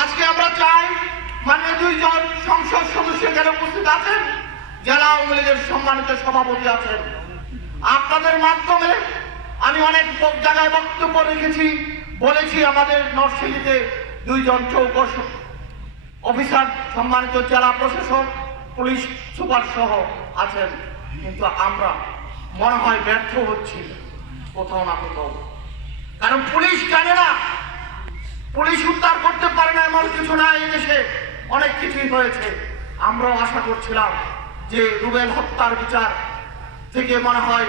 আজকে আমরা চাই মানে দুইজন সংসদ সদস্য এখানে উপস্থিত আছেন জেলা আওয়ামী লীগের সম্মানিত সভাপতি আছেন। আপনাদের মাধ্যমে আমি অনেক জায়গায় বক্তব্য রেখেছি, বলেছি আমাদের নরসিংদীতে দুইজন চৌকস অফিসার, সম্মানিত জেলা প্রশাসক, পুলিশ সুপার সহ আছেন। কিন্তু আমরা মনে হয় ব্যর্থ হচ্ছি, কোথাও না কোথাও। কারণ পুলিশ জানে না। পুলিশ উদ্ধার করতে পারে না এমন কিছু না এই দেশে। অনেক কিছুই হয়েছে। আমরাও আশা করছিলাম যে রুবেল হত্যার বিচার থেকে মনে হয়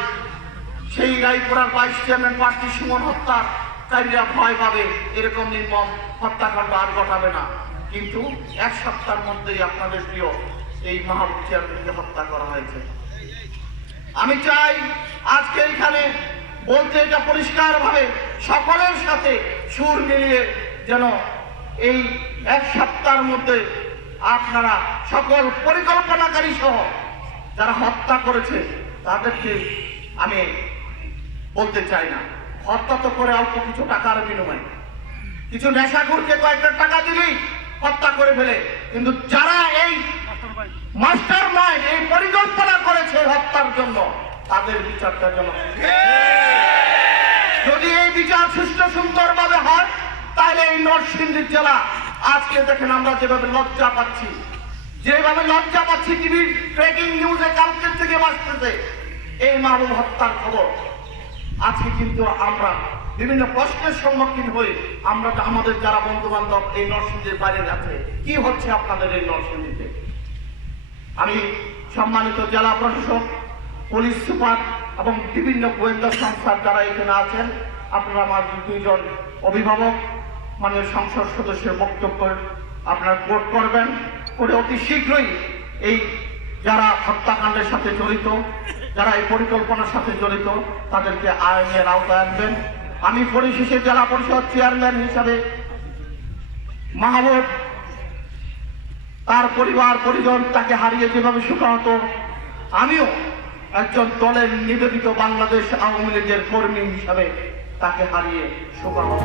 সেই রায়পুরার ভাইস চেয়ারম্যান প্রার্থী সুমন হত্যার কারীরা ভয় পাবে। এরকম নির্মম হত্যাকাণ্ড আর ঘটাবে না। কিন্তু এক সপ্তাহের মধ্যেই আপনাদের প্রিয় এই মাহবুব চেয়ারম্যানকে হত্যা করা হয়েছে। আমি চাই আজকে এখানে বলতে এটা পরিষ্কার ভাবে সকলের সাথে সুর মিলিয়ে যেন এই এক সপ্তাহের মধ্যে আপনারা সকল পরিকল্পনাকারী সহ যারা হত্যা করেছে, তাদেরকে আমি বলতে চাই না। হত্যা তো করে অল্প কিছু টাকার বিনিময়ে। কিছু নেশাখুরকে কয়েকটা টাকা দিলেই হত্যা করে ফেলে। কিন্তু যারা এই মাস্টার মাইন্ড এই পরিকল্পনা করেছে হত্যার জন্য, তাদের বিচারটা যেন যদি এই বিচার সুষ্ঠু সুন্দর ভাবে হয়, তাহলে এই নরসিংদী জেলা, আজকে দেখেন আমরা যেভাবে লজ্জা পাচ্ছি। যেভাবে লজ্জা পাচ্ছি টিভির ব্রেকিং নিউজে কালকের থেকে বাঁচতেছে, এই মাহবুব হত্যার খবর। আজকে কিন্তু আমরা বিভিন্ন প্রশ্নের সম্মুখীন হই। আমরা আমাদের যারা বন্ধু বান্ধব এই নরসিংদীর বাইরে আছে কি হচ্ছে আপনাদের এই নরসিংদীতে? আমি সম্মানিত জেলা প্রশাসক পুলিশ সুপার এবং বিভিন্ন গোয়েন্দা সংস্থার যারা এখানে আছেন, আপনারা আমার দুইজন অভিভাবক মানে সংসদ সদস্যের বক্তব্য আপনারা কোট করবেন করে অতি শীঘ্রই এই যারা হত্যাকাণ্ডের সাথে জড়িত, যারা এই পরিকল্পনার সাথে জড়িত, তাদেরকে আইনের আওতায় আনবেন। আমি পরিশেষে জেলা পরিষদ চেয়ারম্যান হিসাবে মাহবুব, তার পরিবার, পরিজন তাকে হারিয়ে যেভাবে শোকাহত আমিও একজন দলের নিবেদিত বাংলাদেশ আওয়ামী লীগের কর্মী হিসাবে তাকে হারিয়ে শোকাহত।